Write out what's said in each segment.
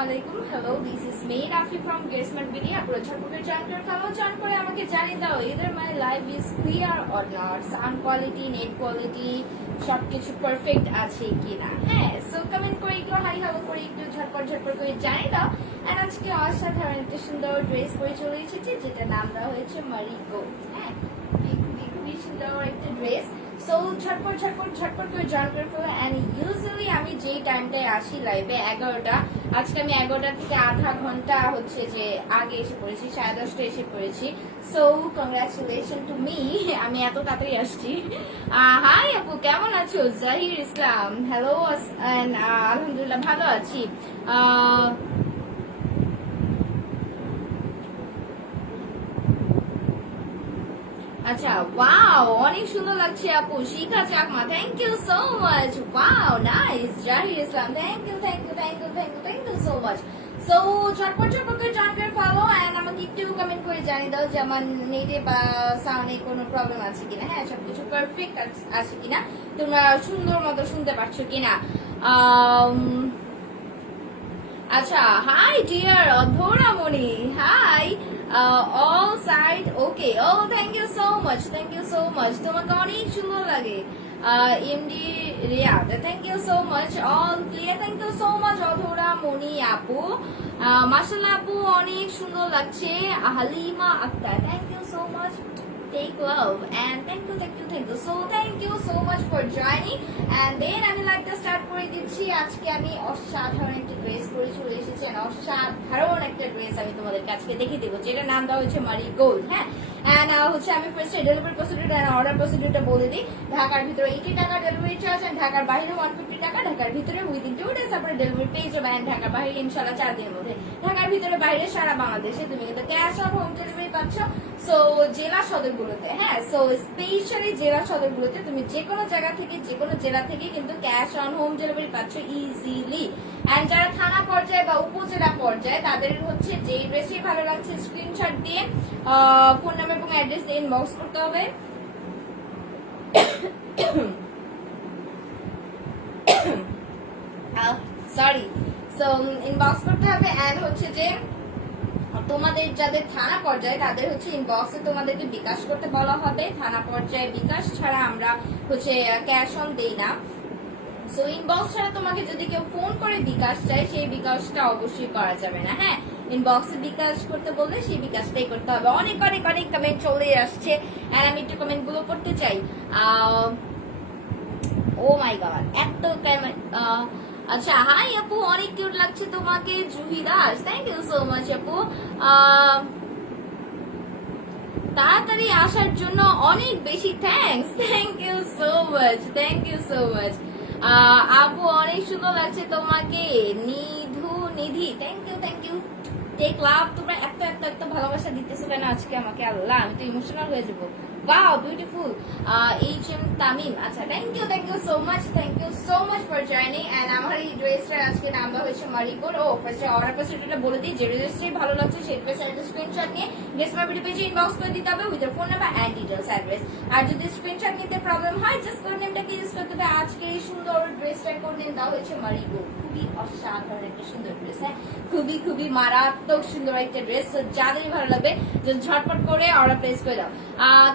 Assalamualaikum. Hello, this is me, Rafi from Gearsmart Beauty. আপনারা ঝটপট join করে follow join করে আমাকে জানিয়ে দাও either my live is clear or not, sound quality, net quality সবকিছু পারফেক্ট আছে কিনা। হ্যাঁ, সো কমেন্ট করে একটু হাই হ্যালো করে একটু ঝটপট করে জানিয়ে দাও। এন্ড আজকে অসাধারণ একটা সুন্দর ড্রেস পরে চলে এসেছি, যেটা নাম দেওয়া হয়েছে মারিগো। হ্যাঁ, খুবই সুন্দর একটা ড্রেস। সো ঝটপট করে জয়েন করে ফেলো। এন্ড ইউজুয়ালি আমি যেই টাইমটায় আসি লাইভে 11টা, আজকে আমি 11টা থেকে আধা ঘন্টা হচ্ছে যে আগে এসে পড়েছি, 10:30 এসে পড়েছি। সো কংগ্রাচুলেশন টু মি, আমি এত তাড়াতাড়ি আসছি। হাই আপু, কেমন আছো? জাহির ইসলাম, হ্যালো। এন্ড আলহামদুলিল্লাহ ভালো আছি। আচ্ছা, ওয়াও, অনেক সুন্দর লাগছে আপু। Shikha Chakma, thank you so much. Wow, nice. Zahir Islam, thank you so much. So ঝটপট করে জয়েন করে ফলো এন্ড আমাকে একটু কমেন্ট করে জানিয়ে দাও যে আমার নেটে বা সাউন্ডে কোনো প্রবলেম আছে কিনা। হ্যাঁ, সবকিছু পারফেক্ট আছে কিনা, তোমরা সুন্দর মতো শুনতে পাচ্ছ কিনা। আচ্ছা, hi dear Adharamoni, hi. All side okay. Oh thank you so much, তোমাকে অনেক সুন্দর লাগে। MD Riyad, thank you so much. All clear, thank you so much Adharamoni আপু। মাশাআল্লাহ আপু, অনেক সুন্দর লাগছে। Halima Akter, thank you so much. Take love and thank you. So thank you so much for joining. And then আমি লাইভটা স্টার্ট করে দিচ্ছি। আজকে আমি অসাধারণ একটা ড্রেস পরে চলে এসেছি। অসাধারণ একটা ড্রেস আমি তোমাদের কাছে দেখিয়ে দেবো, যেটা নাম দেওয়া হচ্ছে মারিগোল্ড। হ্যাঁ, এন্ড হচ্ছে আমি ফার্স্টে ডেলিভারি প্রসিডিউর এন্ড অর্ডার প্রসিডিউরটা বলে দিই। ঢাকার ভিতরে 80 টাকা ডেলিভারি চার্জ, এন্ড ঢাকার বাইরে 150 টাকা। ঢাকার ভিতরে উইদিন 2 ডেজ আপনার ডেলিভারি পেয়ে যাবে। এন্ড ঢাকার বাইরে ইনশাআল্লাহ 4 দিনের মধ্যে। ঢাকার ভিতরে বাইরে সারা বাংলাদেশে তুমি কিন্তু ক্যাশ অন হোম ডেলিভারি পাচ্ছ। সো জেলা সদরগুলোতে, হ্যাঁ, সো স্পেশালি জেলা সদরগুলোতে তুমি যে কোনো জায়গা থেকে, যে কোনো জেলা থেকে কিন্তু ক্যাশ অন হোম ডেলিভারি পাচ্ছ ইজিলি। এন্ড যারা থানা পর্যায়ে বা উপজেলা পর্যায়ে, তাদের হচ্ছে যে ড্রেসই ভালো লাগছে স্ক্রিনশট দিয়ে ফোন নাম্বার এবং অ্যাড্রেস দিয়ে ইনবক্স করতে হবে। সরি, সো ইনবক্স করতে হবে। এন্ড হচ্ছে যে তোমাদের যাদের থানা পর্যায়ে, তাদের হচ্ছে ইনবক্সে তোমাদেরকে বিকাশ করতে বলা হবে। থানা পর্যায়ে বিকাশ ছাড়া আমরা হচ্ছে ক্যাশ অন দেই না। সো ইনবক্স ছাড়া তোমাকে যদি কেউ ফোন করে বিকাশ চায়, সেই বিকাশটা অবশ্যই করা যাবে না। হ্যাঁ, ইনবক্সে বিকাশ করতে বললে সেই বিকাশটাই করতে হবে। অনেক কমেন্ট চলে আসছে, আর আমি একটু কমেন্ট গুলো পড়তে চাই। ও মাই গড, এত কমেন্ট। আচ্ছা, হাই আপু, অনেক কিউট লাগছে তোমাকে। Juhi Das, thank you so much আপু। তাড়াতাড়ি আসার জন্য অনেক বেশি থ্যাংক ইউ সো মাচ। আপু, অনেক সুন্দর লাগছে তোমাকে। নিধি, থ্যাংক ইউ। টেক লাভ, তোমরা এত ভালোবাসা দিতেছো কেন আজকে আমাকে? আল্লাহ, আমি তো ইমোশনাল হয়ে যাবো। Wow, beautiful. এইচ.এম. তামিম, আচ্ছা, thank you so much for joining. And আমার এই ড্রেসটা আজকে নাম দেওয়া হয়েছে মারিগোল্ড। ও ফার্স্টে অর্ডার প্রসিডিউরটা বলে দিই। যে ড্রেসটাই ভালো লাগছে সেই ড্রেসের একটা স্ক্রিনশট নিয়ে গেস্টমার ভিডিও পেজে ইনবক্স করে দিতে হবে with phone number and details address. আর যদি স্ক্রিনশট নিতে প্রবলেম হয়, জাস্ট কোড নেমটাকে ইউজ করতে হবে। আজকে এই সুন্দর ড্রেসটার কোড নেম দেওয়া হয়েছে মারিগোল্ড। খুবই অসাধারণ একটা সুন্দর ড্রেস। হ্যাঁ, খুবই মারাত্মক সুন্দর একটা ড্রেস। যাদেরই ভালো লাগবে ঝটপট করে অর্ডার প্লেস করে দাও।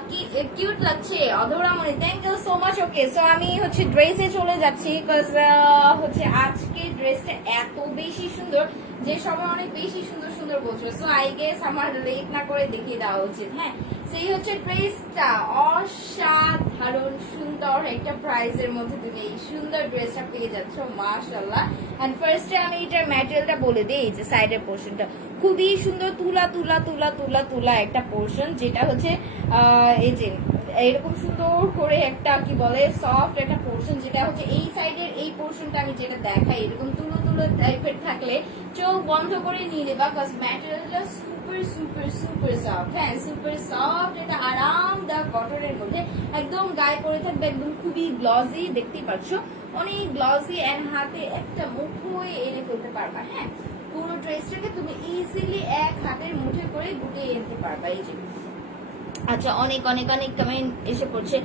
কি কিউট লাগছে Adharamoni, thank you so much. Okay, so আমি হচ্ছে ড্রেসে চলে যাচ্ছি, বিকজ হচ্ছে আজকে ড্রেসটা এত বেশি সুন্দর যে সবাই অনেক বেশি সুন্দর বলছো। সো আই গেস আমার লেট না করে দেখিয়ে দেওয়া উচিত। হ্যাঁ, সেই হচ্ছে ড্রেসটা অসাধারণ সুন্দর একটা প্রাইসের মধ্যে তুমি এই সুন্দর ড্রেসটা পেয়ে যাচ্ছ, মাশাআল্লাহ। এন্ড ফার্স্টে আমি এটার ম্যাটেরিয়ালটা বলে দিই। এই যে সাইডের পোর্শনটা খুবই সুন্দর, তুলা একটা পোর্শন, যেটা হচ্ছে এই যে এরকম সুন্দর করে একটা কি বলে সফট একটা পোর্শন, যেটা হচ্ছে এই সাইডের এই পোর্শনটা আমি যেটা দেখাই, এরকম তুলো টাইপের থাকলে চোখ বন্ধ করে নিয়ে নেবা, কজ ম্যাটেরিয়ালটা সুপার সফট। হ্যাঁ, সুপার সফট, এটা আরামদায়ক কটনের মধ্যে একদম গায়ে পরে থাকবে, একদম খুবই গ্লসি, দেখতেই পাচ্ছ অনেক গ্লসি। এন্ড হাতে একটা মুঠোয় এনে ফেলতে পারবা। হ্যাঁ, পুরো ড্রেসটাকে তুমি ইজিলি এক হাতের মুঠে করে গুটিয়ে নিতে পারবা। এই যে আচ্ছা, অনেক অনেক অনেক কমেন্ট এসে পড়ছে।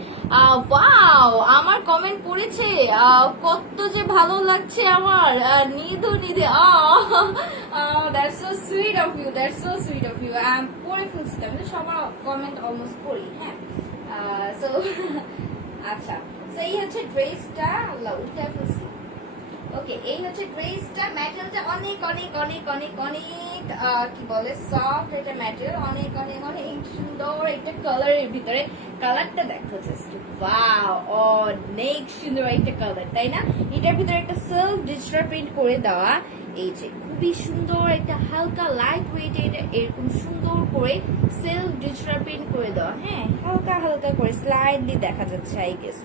ওয়াও, আমার কমেন্ট পড়েছে, কত যে ভালো লাগছে আমার। Nidhu Nidhe, that's so sweet of you, that's so sweet of you. পড়ে ফেলছি, আমি তো সবার কমেন্ট অলমোস্ট পড়ি। হ্যাঁ, সো আচ্ছা, তো এই হচ্ছে ড্রেসটা। আল্লাহ, উঠে ফেলছি। ওকে, এই হচ্ছে ড্রেসটা। ম্যাটেরিয়ালটা অনেক অনেক অনেক অনেক অনেক কি বলে সফট একটা ম্যাটেরিয়াল, অনেক অনেক অনেক সুন্দর একটা কালারের ভিতরে। কালারটা দেখো জাস্ট, ওয়াও, অনেক সুন্দর একটা কালার, তাই না? এটার ভিতরে একটা সিল্ক ডিজিটাল প্রিন্ট করে দেওয়া, এই যে খুবই সুন্দর একটা হালকা লাইট ওয়েট, এটা এরকম সুন্দর করে সিল্ক ডিজিটাল প্রিন্ট করে দেওয়া। হ্যাঁ, হালকা হালকা করে স্লাইডলি দেখা যাচ্ছে, আই গেস।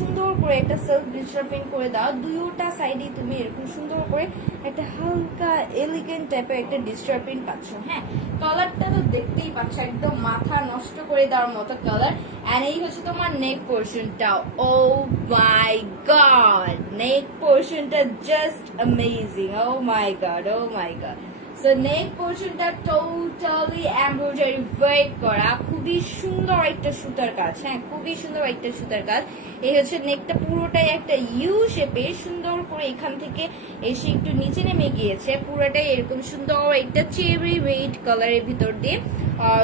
সুন্দর করে একটা সিল্ক ডিজিটাল প্রিন্ট করে দাও, দুইটা সাইডে তুমি এরকম সুন্দর করে একটা হালকা এলিগেন্ট টাইপের একটা ডিজিটাল প্রিন্ট পাচ্ছ। হ্যাঁ, কালারটা তো দেখতেই পাচ্ছ, একদম মাথা নষ্ট করে দেওয়ার মতো কালার। এন্ড এই হচ্ছে তোমার নেক পোর্শনটা। ও মাই গড, নেক পোর্শনটা just amazing. O my god, O my god. So নেক পোর্শনটা টোটালি এমব্রয়ডারি ওয়ার্ক করা, খুবই সুন্দর একটা সুতার কাজ। হ্যাঁ, খুবই সুন্দর একটা সুতার কাজ। এই হচ্ছে নেকটা পুরোটাই একটা ইউ শেপে, সুন্দর করে এখান থেকে এসে একটু নিচে নেমে গিয়েছে, পুরোটাই এরকম সুন্দর একটা চেরি রেড কালারের ভিতর দিয়ে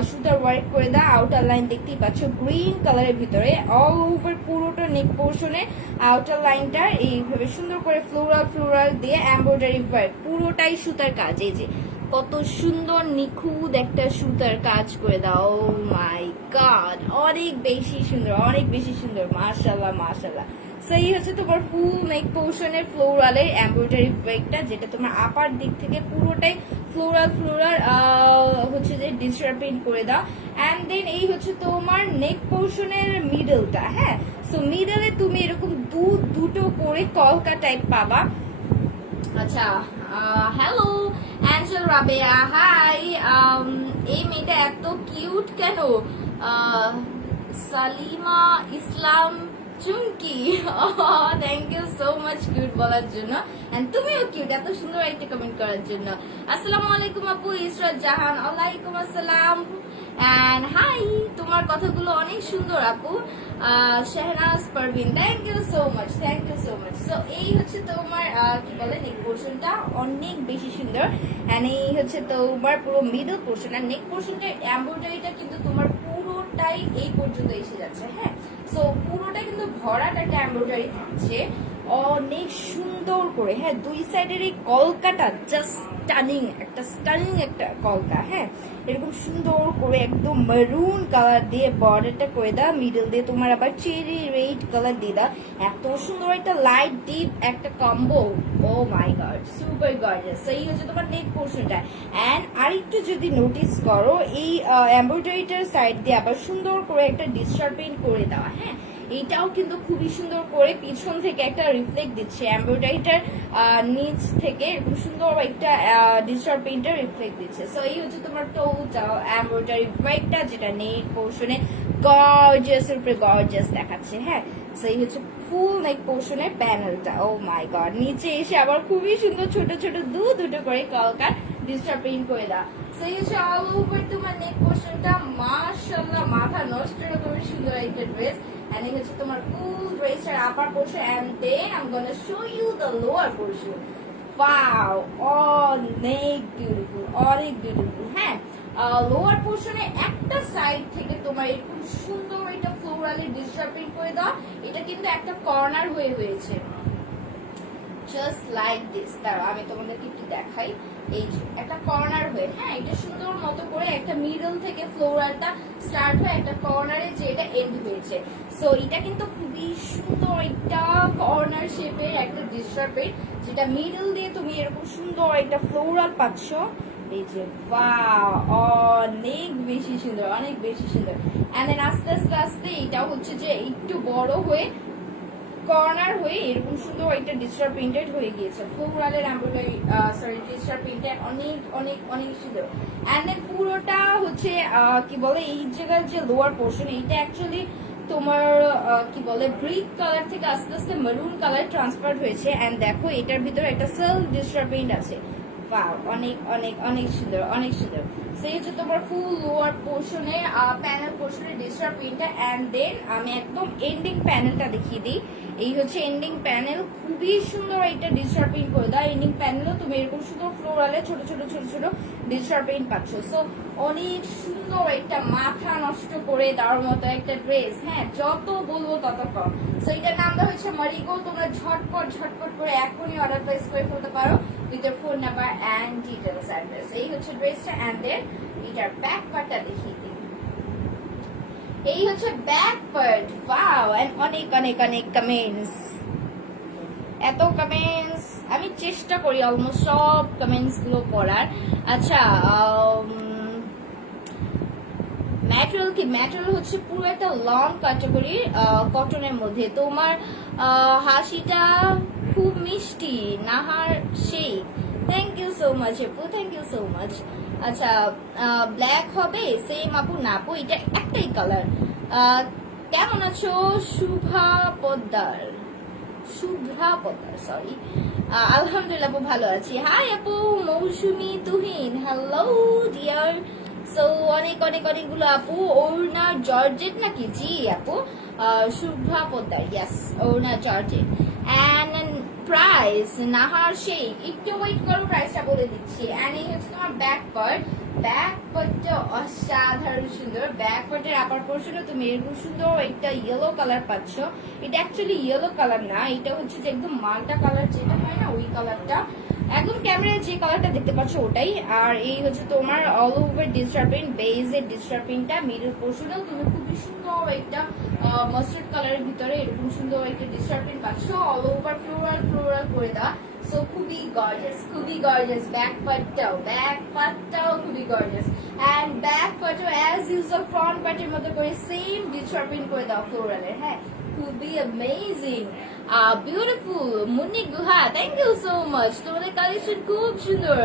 সুতার ওয়ার্ক করে দেওয়া। আউটার লাইন দেখতেই পাচ্ছ গ্রিন কালারের ভিতরে, অল ওভার পুরোটা নেক পোর্শনে আউটার লাইনটা এইভাবে সুন্দর করে ফ্লোরাল ফ্লোরাল দিয়ে এমব্রয়ডারি ওয়ার্ক, পুরোটাই সুতার কাজ। এই যে কত সুন্দর নিখুঁত একটা সুতার কাজ করে দাও। ও মাই গড, অনেক বেশি সুন্দর, অনেক বেশি সুন্দর, মাশাআল্লাহ মাশাআল্লাহ। সো এই হচ্ছে তোমার ফুল নেক পোর্শনের ফ্লোরালের এমব্রয়ডারি ওয়ার্কটা, যেটা তোমার আপার দিক থেকে পুরোটাই ফ্লোরাল ফ্লোরাল হচ্ছে যে ডিজিটাল প্রিন্ট করে দাও। এন্ড দেন এই হচ্ছে তোমার নেক পোর্শনের মিডলটা। হ্যাঁ, সো মিডলে তুমি এরকম দুটো করে কলকা টাইপ পাবা। আচ্ছা, হ্যালো অ্যাঞ্জেল রাবেয়া, হাই। এই মেয়েটা এত কিউট কেন? Salima Islam Chumki, thank you so much cute বলার জন্য। এন্ড তুমিও কিউট, এত সুন্দর একটা কমেন্ট করার জন্য। আসসালামু আলাইকুম আপু ইসরাত জাহান। ওয়ালাইকুম আসসালাম। এন্ড হাই, তোমার কথাগুলো অনেক সুন্দর আপু। Shahnaz Parvin, thank you so much, thank you so much. So এই হচ্ছে তোমার কি বলে নেক পোর্শনটা, অনেক বেশি সুন্দর। এন্ড এই হচ্ছে তোমার পুরো মিডল পোর্শন। আর নেক পোর্শনটার এমব্রয়ডারিটা কিন্তু তোমার পুরোটাই এই পর্যন্ত এসে যাচ্ছে। হ্যাঁ, সো পুরোটা কিন্তু ভরাট একটা এমব্রয়ডারি থাকছে, অনেক সুন্দর করে। হ্যাঁ, দুই সাইডের এই কলকাটা জাস্ট স্টানিং একটা কলকা। হ্যাঁ, এরকম সুন্দর করে একদম মেরুন কালার দিয়ে বর্ডারটা করে দাও, মিডল দিয়ে তোমার আবার চেরি রেড কালার দিয়ে দাও। এত সুন্দর একটা লাইট ডিপ একটা combo. O my god, super gorgeous. এই হচ্ছে তোমার নেক পোর্শনটা। এন্ড আরেকটু যদি নোটিস করো, এই এমব্রয়ডারিটার সাইড দিয়ে আবার সুন্দর করে একটা ডিজিটাল প্রিন্ট করে দেওয়া। হ্যাঁ, এইটাও কিন্তু খুবই সুন্দর করে পিছন থেকে একটা রিফ্লেক্ট দিচ্ছে, এমব্রয়ডারিটার নিচ থেকে এরকম সুন্দর একটা ডিজিটাল প্রিন্টার রিফ্লেক্ট দিচ্ছে। সো এই হচ্ছে তোমার টোটাল এমব্রয়ডারি ওয়ার্কটা, যেটা নেক পোর্শনে গর্জিয়াস এর উপরে গর্জিয়াস দেখাচ্ছে। হ্যাঁ, সো এই হচ্ছে ফুল নেক পোর্শনের প্যানেলটা। ও মাই গড, নিচে এসে আবার খুবই সুন্দর ছোট ছোট দুটো করে কলকার ডিজিটাল প্রিন্ট করে দাও। সো এই হচ্ছে অল ওভার তোমার নেক পোর্শনটা। মাশাআল্লাহ, মাথা নষ্ট করে সুন্দর একটা ড্রেস। And it is তোমার full dress এর upper portion, and then I'm gonna show you the lower portion. Wow, অনেক বিউটিফুল, অনেক বিউটিফুল। হ্যাঁ, লোয়ার পোর্শনে একটা সাইড থেকে তোমার এরকম সুন্দর একটা ফ্লোরালের ডিজিটাল প্রিন্ট করে দাও। এটা কিন্তু একটা কর্নার হয়ে হয়েছে, জাস্ট লাইক দিস। দাঁড়াও আমি তোমাদেরকে একটু দেখাই। এই যে একটা কর্নার হয়ে, হ্যাঁ, এটা সুন্দর মতো করে একটা মিডল থেকে ফ্লোরালটা স্টার্ট হয়ে একটা কর্নারে যে এটা এন্ড হয়েছে। সো এটা কিন্তু খুবই সুন্দর একটা কর্নার শেপের একটা ডিজিটাল প্রিন্ট, যেটা মিডল দিয়ে তুমি এরকম সুন্দর একটা ফ্লোরাল পাচ্ছ। এই যে বাহ, অনেক বেশি সুন্দর, অনেক বেশি সুন্দর। এন্ড দেন আস্তে আস্তে আস্তে এটা হচ্ছে যে একটু বড় হয়ে কর্নার হয়ে এরকম সুন্দর একটা ডিজিটাল প্রিন্টেড হয়ে গিয়েছে। ফ্লোরালের এমব্রয়ডারি ডিজিটাল প্রিন্টেড অনেক অনেক অনেক সুন্দর। এন্ড দেন পুরোটা হচ্ছে কি বলে এই জায়গার যে লোয়ার পোর্শন, এইটা অ্যাকচুয়ালি তোমার কি বলে ব্রিক কালার থেকে আস্তে আস্তে মেরুন কালার ট্রান্সফার হয়েছে। এন্ড দেখো এটার ভিতরে একটা সেলফ ডিজিটাল প্রিন্ট আছে। ওয়াও, অনেক অনেক অনেক সুন্দর, অনেক সুন্দর। সেই হচ্ছে তোমার ফুল লোয়ার পোর্শনে প্যানেল পোর্শনে ডিজিটাল প্রিন্টটা, এন্ড দেন আমি একদম এন্ডিং প্যানেলটা দেখিয়ে দিই। এই হচ্ছে এন্ডিং প্যানেল, খুবই সুন্দর এটা ডিজিটাল প্রিন্ট করে দাও। এন্ডিং প্যানেলও তুমি এরকম সুন্দর ফ্লোরালে ছোট ছোট ছোট ছোট ডিজিটাল প্রিন্ট পাচ্ছ। সো অনেক সুন্দর একটা মাথা নষ্ট করে দেওয়ার মতো একটা ড্রেস, হ্যাঁ যত বলবো তত কম। সো এটার নামটা হচ্ছে মারিগো। তোমরা ঝটপট ঝটপট করে এখনই অর্ডার প্লেস করে ফেলতে পারো with year phone number and details address. এই হচ্ছে ড্রেসটা, অ্যান্ড দেন এটার ব্যাক পার্টটা দেখিয়ে দিই। এই হচ্ছে ব্যাক পার্ট। ওয়াও, এন্ড অনেক অনেক অনেক কমেন্টস, এত কমেন্টস, আমি চেষ্টা করি অলমোস্ট সব কমেন্টস গুলো পড়ার। আচ্ছা, ম্যাটেরিয়াল কি? ম্যাটেরিয়াল হচ্ছে পুরো একটা লং ক্যাটাগরি কটনের মধ্যে। তোমার হাসিটা খুব মিষ্টি, Nahar Sheikh, thank you so much আপু, থ্যাংক ইউ সো মাচ। আচ্ছা, ব্ল্যাক হবে? সেম আপু, না আপু এটা একটাই কালার। কেমন আছো শুভা পোদ্দার? শুভ্রা পোদ্দার, সরি। আলহামদুলিল্লাহ আপু, ভালো আছি। হাই আপু Mousumi Tuhin, hello dear. So অনেক অনেক অনেকগুলো আপু। ওড়না জর্জেট নাকি? জি আপু, শুভ্রা পোদ্দার, ইয়েস ওড়না georgette. And price Nahar Sheikh, একটু ওয়েট করো, প্রাইসটা বলে দিচ্ছি। অ্যান্ড এই হচ্ছে তোমার ব্যাক পার্ট। ব্যাক পার্টটা অসাধারণ সুন্দর। ব্যাক পার্টের আপার পোর্শনে তুমি এরকম সুন্দর একটা ইয়েলো কালার পাচ্ছ। এটা অ্যাকচুয়ালি ইয়েলো কালার না, এটা হচ্ছে যে একদম মাল্টা কালার যেটা হয় না, ওই কালারটা। একদম ক্যামেরায় যে কালারটা দেখতে পাচ্ছ ওটাই। আর এই হচ্ছে তোমার অল ওভার ডিজিটাল প্রিন্ট, বেজের ডিজিটাল প্রিন্টটা। মিডল পোর্শনেও তুমি খুবই সুন্দর একটা মাস্টার্ড কালারের ভিতরে এরকম সুন্দর একটা ডিজিটাল প্রিন্ট পাচ্ছ, অল ওভার ফ্লোরাল ফ্লোরাল করে দেওয়া। সো খুবই গর্জিয়াস, খুবই গর্জিয়াস। ব্যাক পার্টটাও খুবই গর্জিয়াস। এন্ড ব্যাক পার্টও অ্যাজ ইউজুয়াল ফ্রন্ট পার্টের মতো করে সেম ডিজিটাল প্রিন্ট করে দেওয়া ফ্লোরালের, হ্যাঁ খুবই amazing, beautiful. Munni Guha, thank you so much, তোমাদের কালেকশন খুব সুন্দর।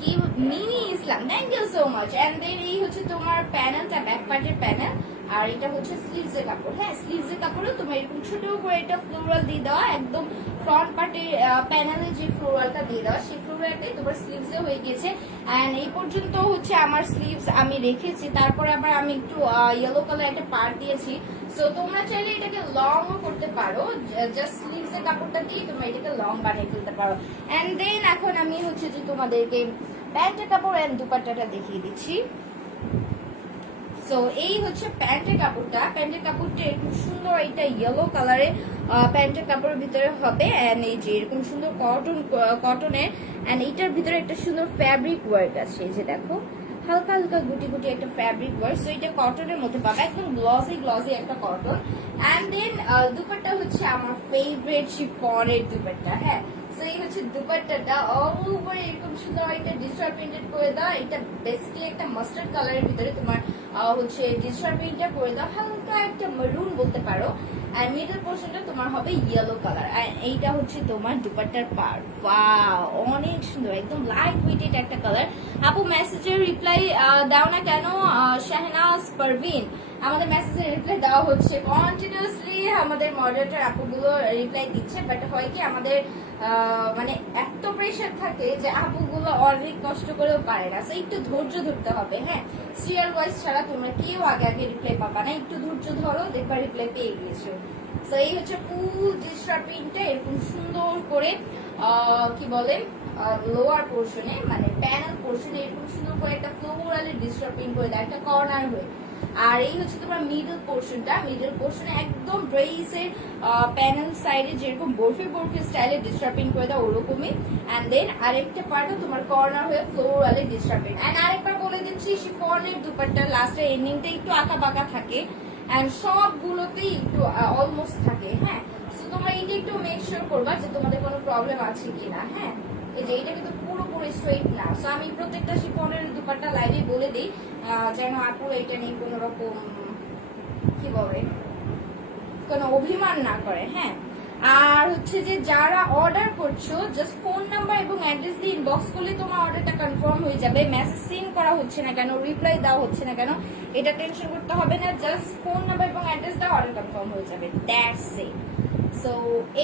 কি Mini Islam, thank you so much. And then এই হচ্ছে তোমার প্যানেলটা, ব্যাক পার্টের প্যানেল। আর এটা হচ্ছে স্লিভস এর কাপড়, হ্যাঁ স্লিভস এর কাপড়ে তোমার এরকম ছোট করে এটা ফ্লোরাল দিয়ে দেওয়া, একদম ফ্রন্ট পার্টে প্যানেলে যে ফ্লোরালটা দিয়ে দেওয়া সেই ফ্লোরালটাই তোমার স্লিভস এ হয়ে গেছে। এন্ড এই পর্যন্ত হচ্ছে আমার স্লিভস আমি রেখেছি, তারপরে আবার আমি একটু ইয়েলো কালার একটা পার্ট দিয়েছি। সো তোমরা চাইলে এটাকে লং ও করতে পারো, জাস্ট স্লিভস এর কাপড়টা দিয়ে তোমরা এটাকে লং বানিয়ে ফেলতে পারো। এন্ড দেন এখন আমি হচ্ছে যে তোমাদেরকে প্যান্টের কাপড় এন্ড দুপাট্টাটা দেখিয়ে দিচ্ছি। সো এই হচ্ছে প্যান্টের কাপড়টা। প্যান্টের কাপড়টা এরকম সুন্দর একটা ইয়েলো কালারে প্যান্টের কাপড়ের ভিতরে হবে। এন্ড এই যে এরকম সুন্দর কটনের, এন্ড এইটার ভিতরে একটা সুন্দর ফ্যাব্রিক ওয়ার্ক আছে, এই যে দেখো হালকা হালকা গুটি গুটি একটা ফ্যাব্রিক ওয়ার্ক। সো এটা কটনের মধ্যে পাবে, একদম গ্লসি গ্লসি একটা কটন। এন্ড দেন দুপাট্টা হচ্ছে আমার ফেভারিট শিফনের দুপাট্টা, হ্যাঁ। সো এই হচ্ছে দুপাট্টাটা অল ওভার এরকম সুন্দর একটা ডিজিটাল প্রিন্টেড করে দাও। এটা বেসিক্যালি একটা মাস্টার্ড কালারের ভিতরে তোমার হচ্ছে ডিজিটাল প্রিন্টটা করে দাও, হালকা একটা মেরুন বলতে পারো। আর মিডল পোর্শনটা তোমার হবে ইয়েলো কালার। আর এইটা হচ্ছে তোমার দুপাট্টার পার্ট। ওয়াও, অনেক সুন্দর, একদম লাইট ওয়েটেড একটা কালার। আপু মেসেজের রিপ্লাই দাও না কেন? শাহনাজ পারভিন, আমাদের মেসেজের রিপ্লাই দেওয়া হচ্ছে কন্টিনিউয়াসলি, আমাদের মডারেটর আপুগুলো রিপ্লাই দিচ্ছে। বাট হয় কি আমাদের মানে এত প্রেশার থাকে যে আপুগুলো অনেক কষ্ট করেও পারে না। সো একটু ধৈর্য ধরতে হবে, হ্যাঁ সিরিয়াল ওয়াইজ ছাড়া তোমরা কেউ আগে আগে রিপ্লাই পাবা না। একটু ধৈর্য ধরো, দেখবা রিপ্লাই পেয়ে গিয়েছো। সো এই হচ্ছে ফুল ডিজিটাল প্রিন্টটা এরকম সুন্দর করে কি বলে লোয়ার পোর্শনে মানে প্যানেল পোর্শনে এরকম সুন্দর করে একটা ফ্লোরালের ডিজিটাল প্রিন্ট করে দেয় একটা কর্নার হয়ে। আর এই হচ্ছে তোমার মিডল পোর্শনটা, মিডল পোর্শনে একদম ড্রেসের প্যানেল সাইডে যেরকম বরফি বরফি স্টাইলে ডিজিটাল প্রিন্ট করে দেয় ওরকমই। এন্ড দেন আরেকটা পার্টও তোমার কর্নার হয়ে ফ্লোরালে ডিজিটাল প্রিন্ট। এন্ড আরেকবার বলে দিচ্ছি, শিফনের দুপাট্টার লাস্টের এন্ডিংটা একটু আঁকা বাঁকা থাকে, এন্ড সবগুলোতেই একটু অলমোস্ট থাকে, হ্যাঁ। সো তোমরা এটা একটু মেক শিওর করবা যে তোমাদের কোনো প্রবলেম আছে কিনা, হ্যাঁ। এই যে এটা কিন্তু পুরোপুরি স্ট্রেট না। সো আমি প্রত্যেকটা শিফনের দুপাট্টা লাইভে বলে দিই যেন আপুর এটা নিয়ে কোনো রকম কি বলে কোনো অভিমান না করে, হ্যাঁ। আর হচ্ছে যে যারা অর্ডার করছো জাস্ট ফোন নাম্বার এবং অ্যাড্রেস দিয়ে ইনবক্স করলে তোমার অর্ডারটা কনফার্ম হয়ে যাবে। মেসেজ সিন করা হচ্ছে না কেন, রিপ্লাই দেওয়া হচ্ছে না কেন, এটা টেনশন করতে হবে না। জাস্ট ফোন নাম্বার এবং অ্যাড্রেস দিয়ে অর্ডার কনফার্ম হয়ে যাবে, দ্যাটস ইট। সো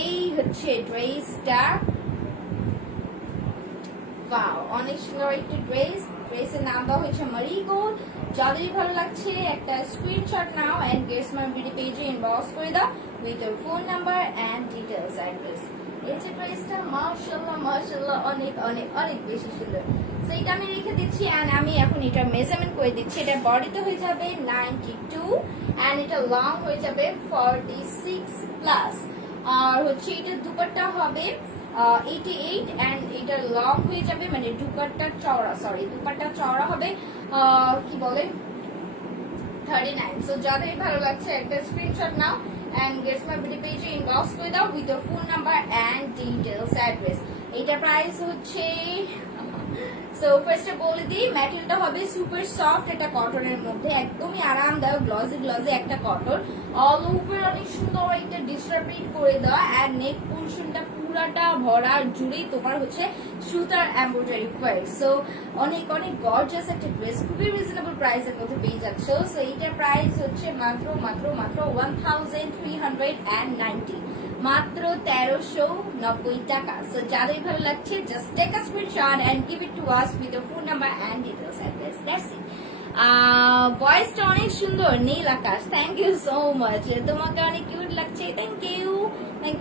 এই হচ্ছে ড্রেসটা। ওয়াও, অনেক সুন্দর একটা ড্রেস। ড্রেসের নাম দেওয়া হয়েছে মারিগোল্ড। যাদেরই ভালো লাগছে একটা স্ক্রিনশট নাও এন্ড গেটস মাই বিডি পেজে ইনবক্স করে দাও with your phone number and details address. এই যে ড্রেসটা মাশাআল্লাহ মাশাআল্লাহ অনেক অনেক অনেক বেশি সুন্দর। সো এটা আমি রেখে দিচ্ছি এন্ড আমি এখন এটা মেজারমেন্ট করে দিচ্ছি। এটা বডিতে হয়ে যাবে 92 এন্ড এটা লং হয়ে যাবে 46 প্লাস। আর হচ্ছে এটা দুপাট্টা হবে 88 এন্ড এটা লং হয়ে যাবে মানে দুপাট্টা চওড়া হবে কি বলে 39। সো যাদের ভালো লাগছে একটা স্ক্রিনশট নাও এন্ড গেটস মাই বিডি পেজে ইনবক্স করে দাও with your phone number and details address. এটা প্রাইস হচ্ছে সো ফার্স্টে বলে দিই ম্যাটেরিয়ালটা হবে সুপার সফট, এটা কটনের মধ্যে একদমই আরামদায়ক গ্লসি গ্লসি একটা কটন। অল ওভার অনেক সুন্দর একটা ডিজিটাল প্রিন্ট করে দেওয়া এন্ড নেক পোরশনটা পুরাটা ভরা জুড়েই তোমার হচ্ছে সুতার এমব্রয়ডারি ওয়ার্ক। সো অনেক অনেক গর্জিয়াস একটা ড্রেস, খুবই রিজনেবল প্রাইসের মধ্যে পেয়ে যাচ্ছ। সো এইটার প্রাইস হচ্ছে মাত্র মাত্র মাত্র 1390, মাত্র 1390 টাকা। সো যাদের ভালো লাগছে just take a screenshot and give it to us with your phone number and details address. That's it. ভয়েসটা অনেক সুন্দর, Nil Akash, thank you so much. তোমাকে অনেক কিউট লাগছে, thank you thank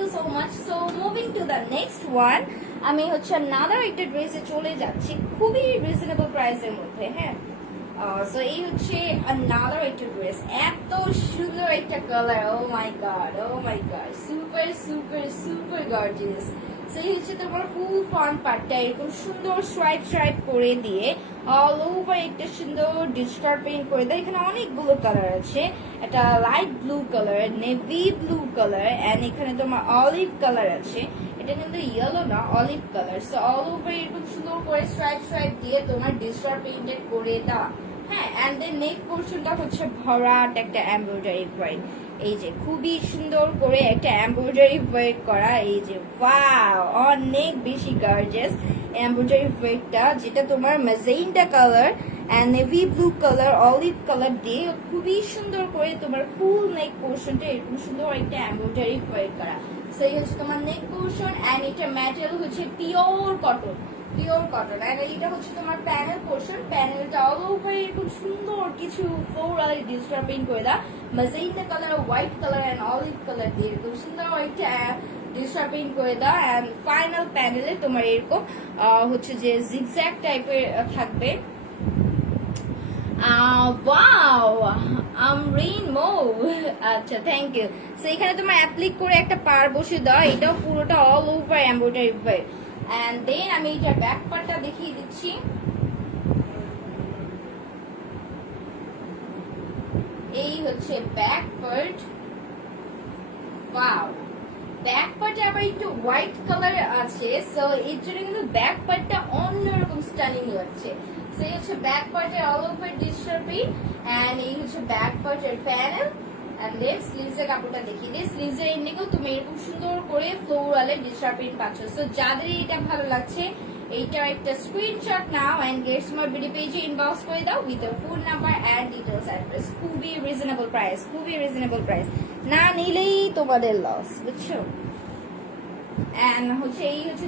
you so much. So moving to the next one, আমি হচ্ছে another একটা ড্রেসে চলে যাচ্ছি খুবই রিজনেবল প্রাইসের মধ্যে। হ্যাঁ, সো এই হচ্ছে another একটা ড্রেস, এত সুন্দর একটা colour, oh my god super super super gorgeous. So এই হচ্ছে তোমার ফুল ফ্রন্ট পার্টটা এরকম সুন্দর স্ট্রাইপ করে দিয়ে অল ওভার একটা সুন্দর ডিজিটাল প্রিন্ট করে দেয়। এখানে অনেকগুলো কালার আছে, একটা light blue colour, navy blue colour and এখানে তোমার অলিভ কালার আছে। এটা কিন্তু ইয়েলো না, olive colour. So all over এরকম সুন্দর করে স্ট্রাইপ দিয়ে তোমার ডিজিটাল প্রিন্টেড করে দেওয়া। হ্যাঁ, এন্ড দেন নেক পোরশনটা হচ্ছে ভরাট একটা এমব্রয়ডারি ওয়ার্ক। এই যে খুবই সুন্দর করে একটা এমব্রয়ডারি ওয়ার্ক করা, এই যে ওয়াও অনেক বেশি গর্জিয়াস এমব্রয়ডারি ওয়ার্কটা, যেটা তোমার magenta colour and navy blue colour olive colour দিয়ে খুবই সুন্দর করে তোমার ফুল নেক পোরশনটা এরকম সুন্দর একটা এমব্রয়ডারি ওয়ার্ক করা। সেই হচ্ছে তোমার নেক পোরশন এন্ড এটা ম্যাটেরিয়াল হচ্ছে পিওর কটন এন্ড এটা হচ্ছে তোমার প্যানেল পোরশন। প্যানেলটা অল ওভার এরকম সুন্দর কিছু ফ্লোরাল ডিজিটাল প্রিন্ট করে দাও, magenta colour, white colour and olive colour দিয়ে এরকম সুন্দর একটা ডিজিটাল প্রিন্ট করে দাও। এন্ড ফাইনাল প্যানেলে তোমার এরকম হচ্ছে যে জিগজ্যাগ টাইপের থাকবে। ওয়াও আমরিন মো, আচ্ছা থ্যাংক ইউ। সো এখানে তোমার অ্যাপ্লিক করে একটা পার বসে দাও, এটাও পুরোটা all over embroidery work. And then আমি এটা ব্যাক পার্টটা দেখিয়ে দিচ্ছি। এই হচ্ছে ব্যাক পার্ট। ওয়াও, ব্যাক পার্টে আবার একটু হোয়াইট কালার আছে, সো এর জন্য কিন্তু ব্যাক পার্টটা অন্যরকম স্টানিং লাগছে। সো এই হচ্ছে ব্যাক পার্টের all over digital print and এই হচ্ছে ব্যাক পার্টের প্যানেল। এন্ড দেন স্লিভস এর কাপড়টা দেখিয়ে দিই। স্লিভস এর এন্ডিংও তুমি এরকম সুন্দর করে ফ্লোরালে ডিজিটাল প্রিন্ট পাচ্ছ। সো যাদের এটা ভালো লাগছে এইটার একটা স্ক্রিনশট নাও এন্ড গেটস মাই বিডি পেজে ইনবক্স করে দাও with your phone number and details address. খুবই রিজনেবল প্রাইস, না নিলেই তোমাদের লস, বুঝছো? এন্ড হচ্ছে এই হচ্ছে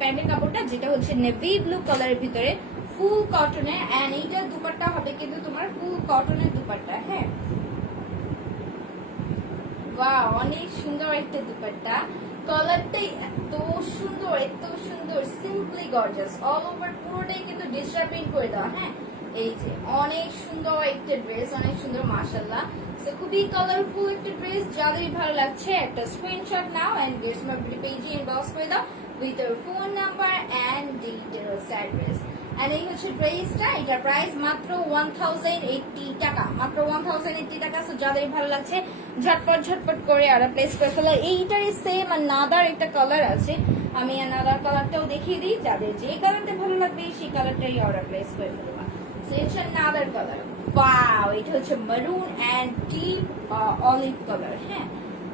প্যান্টের কাপড়টা, যেটা হচ্ছে নেভি ব্লু কালারের ভিতরে ফুল কটনের এন্ড এইটা দুপাট্টা হবে কিন্তু তোমার ফুল কটনের দুপাট্টা। হ্যাঁ, বাহ অনেক সুন্দর একটা দুপাট্টা, কালারটাই এত সুন্দর সিম্পলি গর্জিয়াস, অল ওভার পুরোটাই কিন্তু ডিজিটাল প্রিন্ট করে দেওয়া। হ্যাঁ, এই যে অনেক সুন্দর একটা ড্রেস, অনেক সুন্দর মাশাআল্লাহ। সো খুবই কালারফুল একটা ড্রেস, যাদের ভালো লাগছে একটা স্ক্রিনশট নাও এন্ড গেটস মাই বিডি পেজে ইনবক্স করে দাও with your phone number and details address. And এই হচ্ছে ড্রেসটা, এটার প্রাইস মাত্র 1080 টাকা, মাত্র 1080 টাকা। সো যাদের ভালো লাগছে ঝটপট করে অর্ডার প্লেস করে ফেলো। এইটারই সেম আনাদার একটা কালার আছে, আমি আনাদার কালারটাও দেখিয়ে দিই, যাদের যে কালারটা ভালো লাগবে সেই কালারটাই অর্ডার প্লেস করে ফেলবা। সো এটা আনাদার কালার, ওয়াও এটা হচ্ছে মারুন এন্ড ডিপ অলিভ কালার। হ্যাঁ,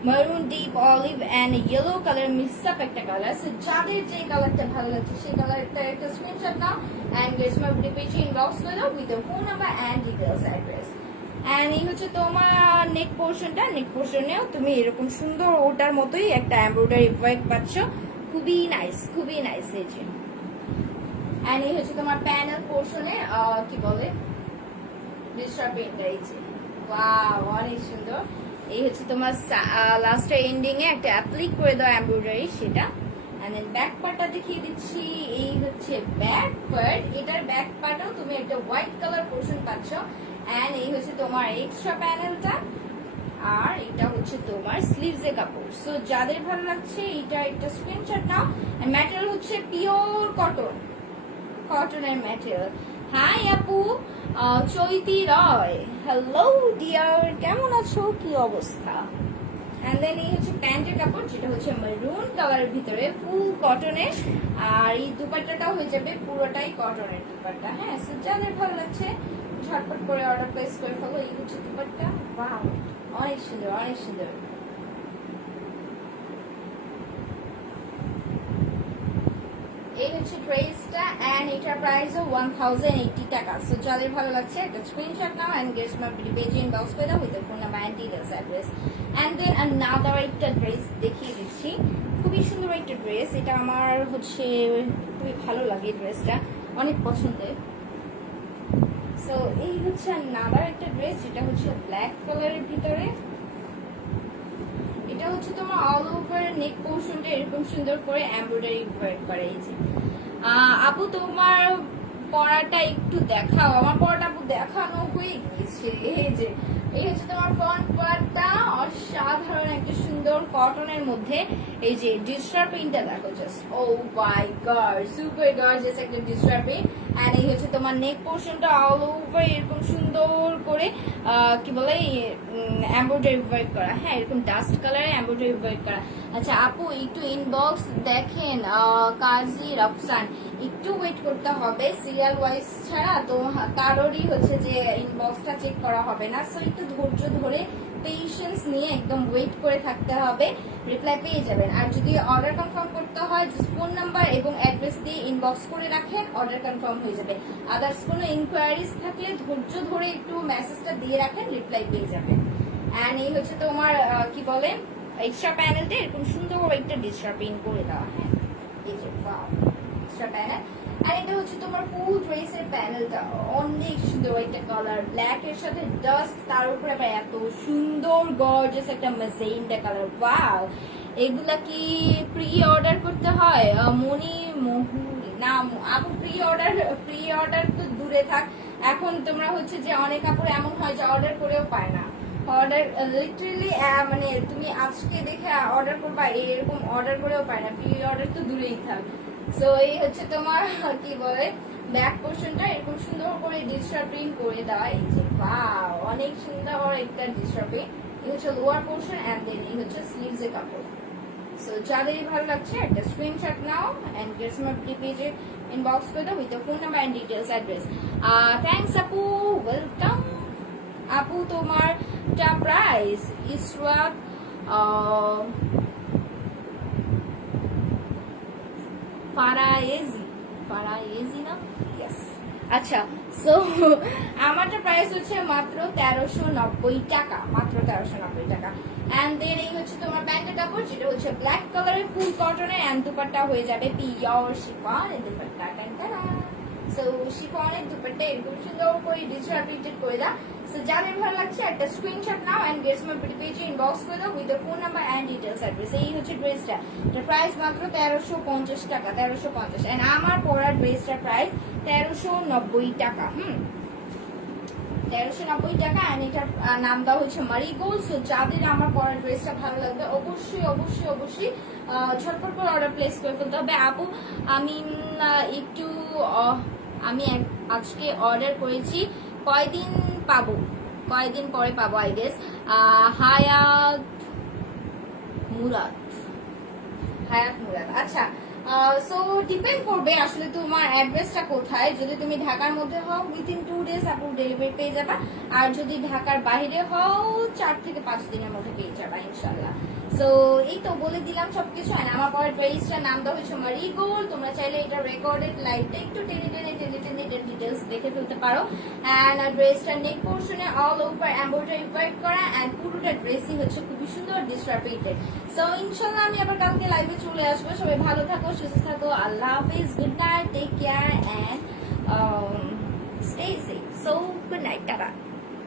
maroon deep olive and yellow colour mix up একটা কালার। সো যাদের যে কালারটা ভালো লাগছে সেই কালারটা একটা স্ক্রিনশট নাও এন্ড গেটস মাই বিডি পেজে ইনবক্স করে দাও with your phone number and details address. And এই হচ্ছে তোমার নেক পোরশনটা, নেক পোরশনেও তুমি এরকম সুন্দর ওটার মতোই একটা এমব্রয়ডারি ওয়ার্ক পাচ্ছ, খুবই নাইস। এই যে এন্ড এই হচ্ছে তোমার প্যানেল পোর্শনে কি বলে ডিস্টার্ব প্রিন্টটা, এই যে ওয়াও অনেক সুন্দর। এই হচ্ছে তোমার লাস্টের এন্ডিং এ একটা অ্যাপ্লিক করে দেওয়া এমব্রয়ডারি, সেটা। এন্ড দেন ব্যাক পার্টটা দেখিয়ে দিচ্ছি। এই হচ্ছে ব্যাক পার্ট, এটার ব্যাক পার্টও তুমি একটা হোয়াইট কালার পোর্শন পাচ্ছ। এন্ড এই হচ্ছে তোমার এক্সট্রা প্যানেলটা, আর এটা হচ্ছে তোমার স্লিভস এর কাপড়। সো যাদের ভালো লাগছে এটা একটা স্ক্রিনশট নাও। এন্ড ম্যাটেরিয়াল হচ্ছে পিওর কটন, কটনের ম্যাটেরিয়াল। হাই আপু চৈতি রয়, হ্যালো ডিয়ার, কেমন আছো, কি অবস্থা? এন্ড দেন এই হচ্ছে প্যান্টের কাপড়, যেটা হচ্ছে মেরুন কালারের ভিতরে ফুল কটনের, আর এই দুপাট্টাটাও হয়ে যাবে পুরোটাই কটনের দুপাট্টা। হ্যাঁ, সো যাদের ভালো লাগছে ঝটপট করে অর্ডার প্লেস করে ফেলো। এই হচ্ছে দুপাট্টা, ওয়াও অনেক সুন্দর, অনেক সুন্দর। এই হচ্ছে ড্রেসটা, এন্ড এটার প্রাইস 1080 টাকা। সো যাদের ভালো লাগছে একটা স্ক্রিনশট নাও and Gates my page inbox করে দাও with phone number and details address. And then another একটা ড্রেস দেখিয়ে দিচ্ছি, খুবই সুন্দর একটা ড্রেস। এটা আমার হচ্ছে খুবই ভালো লাগে, ড্রেসটা অনেক পছন্দের। সো এই হচ্ছে আনাদার একটা ড্রেস, যেটা হচ্ছে ব্ল্যাক কালারের ভিতরে। এটা হচ্ছে তোমার অল ওভার নেক পোর্শনটা এরকম সুন্দর করে এমব্রয়ডারি ওয়ার্ক করা। এই যে আপু তোমার পরাটা একটু দেখাও। আমার পরাটা আপু দেখানো হয়ে গেছে। এই যে এই হচ্ছে তোমার ফ্রন্ট পার্টটা, অসাধারণ একটা সুন্দর কটনের মধ্যে। এই যে ডিজিটাল প্রিন্টটা দেখো, just O my god, super gorgeous একটা ডিজিটাল প্রিন্ট। এন্ড এই হচ্ছে তোমার নেক পোর্শনটা অল ওভার এরকম সুন্দর করে কি বলে এমব্রয়ডারি ওয়ার্ক করা। হ্যাঁ, এরকম ডাস্ট কালারে এমব্রয়ডারি ওয়ার্ক করা। আচ্ছা আপু একটু ইনবক্স দেখেন, কাজী রফসান, একটু ওয়েট করতে হবে, সিরিয়াল ওয়াইজ ছাড়া তো কারোরই হচ্ছে যে ইনবক্সটা চেক করা হবে না। সো একটু ধৈর্য ধরে পেশেন্স নিয়ে একদম ওয়েট করে থাকতে হবে, রিপ্লাই পেয়ে যাবেন। আর যদি অর্ডার কনফার্ম করতে হয় ফোন নাম্বার এবং অ্যাড্রেস দিয়ে ইনবক্স করে রাখেন, অর্ডার কনফার্ম হয়ে যাবে। আদার্স কোনো ইনকোয়ারিজ থাকলে ধৈর্য ধরে একটু মেসেজটা দিয়ে রাখেন, রিপ্লাই পেয়ে যাবেন। এন্ড এই হচ্ছে তোমার কি বলে এক্সট্রা প্যানেলটা এরকম সুন্দর একটা ডিজিটাল প্রিন্ট করে দেওয়া। হ্যাঁ, এই যে এক্সট্রা প্যানেল। আর এটা হচ্ছে তোমার ফুল ড্রেসের প্যানেলটা, অনেক সুন্দর একটা কালার, ব্ল্যাক এর সাথে ডাস্ট, তার উপরে আবার এত সুন্দর গর্জিয়াস একটা ম্যাজেন্টা কালার। ওয়াও, এগুলা কি প্রি অর্ডার করতে হয়? মনি মহুরি না আপু, প্রি অর্ডার তো দূরে থাক। এখন তোমরা হচ্ছে যে অনেক কাপড় এমন হয় যে অর্ডার করেও পায় না। অর্ডার লিটারালি মানে তুমি আজকে দেখে অর্ডার করবা, এরকম অর্ডার করেও পায় না, প্রি অর্ডার তো দূরেই থাক। সো এই হচ্ছে তোমার কি বলে ব্যাক পোর্শনটা এরকম সুন্দর করে ডিজিটাল প্রিন্ট করে দেওয়া। এই যে ওয়াও, অনেক সুন্দর একটা ডিজিটাল প্রিন্ট। এই হচ্ছে লোয়ার পোর্শন, এন্ড দেন এই হচ্ছে স্লিভস এর কাপড়। সো যাদের ভালো লাগছে একটা স্ক্রিনশট নাও এন্ড গেটস মাই পেজে ইনবক্স করে দাও with phone number and details address. Thanks আপু, ওয়েলকাম আপু। তোমার প্রাইস ইসরাত ফারায়েজি না? ইয়েস। আচ্ছা, সো আমারটা প্রাইস হচ্ছে মাত্র 1390 টাকা, মাত্র 1390 টাকা। এন্ড দেন এই হচ্ছে তোমার প্যান্টের কাপড়, যেটা হচ্ছে ব্ল্যাক কালারের ফুল কটনের, এন্ড দুপাট্টা হয়ে যাবে পিওর শিফন দুপাট্টা। সো শিফনের দুপাট্টা এরকম সুন্দর করে ডিজিটাল প্রিন্টেড করে দাও। সো যাদের ভালো লাগছে একটা স্ক্রিনশট নাও এন্ড গেটস মাই পেজে ইনবক্স করে দাও with phone number and details address. এই হচ্ছে ড্রেসটা, এটার প্রাইস মাত্র 1350 টাকা, 1350। এন্ড আমার পরা ড্রেসটার প্রাইস 1390 টাকা। 1390 টাকা। এন্ড এটার নাম দেওয়া হচ্ছে মারিগোল্ড। সো যাদের আমার পরা ড্রেসটা ভালো লাগবে অবশ্যই অবশ্যই অবশ্যই ঝটপট করে অর্ডার প্লেস করে ফেলতে হবে। আপু আমি একটু আমি আজকে অর্ডার করেছি, কয়দিন পাবো, কয়দিন পরে পাবো আই গেস। হায়াত মুরাদ, আচ্ছা। সো ডিপেন্ড করবে আসলে তোমার অ্যাড্রেসটা কোথায়। যদি তুমি ঢাকার মধ্যে হও উইথিন 2 ডেজ আপু ডেলিভারি পেয়ে যাবা, আর যদি ঢাকার বাইরে হও 4 থেকে 5 দিনের মধ্যে পেয়ে যাবা ইনশাল্লাহ। সো এই তো বলে দিলাম সবকিছু। আর আমার পরের ড্রেসটার নাম দেওয়া হয়েছে মারিগোল্ড। তোমরা চাইলে এটা রেকর্ডেড লাইভটা একটু টেনে টেনে টেনে টেনে এটার ডিটেলস দেখে ফেলতে পারো। অ্যান্ড ড্রেসটার নেক পোর্শনে অল ওভার এমব্রয়ডারি ওয়ার্ক করা, অ্যান্ড পুরোটা ড্রেসই হচ্ছে খুবই সুন্দর ডিস্ট্রাপেটেড। সো ইনশাল্লাহ আমি আবার কালকে লাইভে চলে আসবো। সবাই ভালো থাকো, সুস্থ থাকো, আল্লাহ হাফিজ, good night, take care and stay safe. So good night, Tara.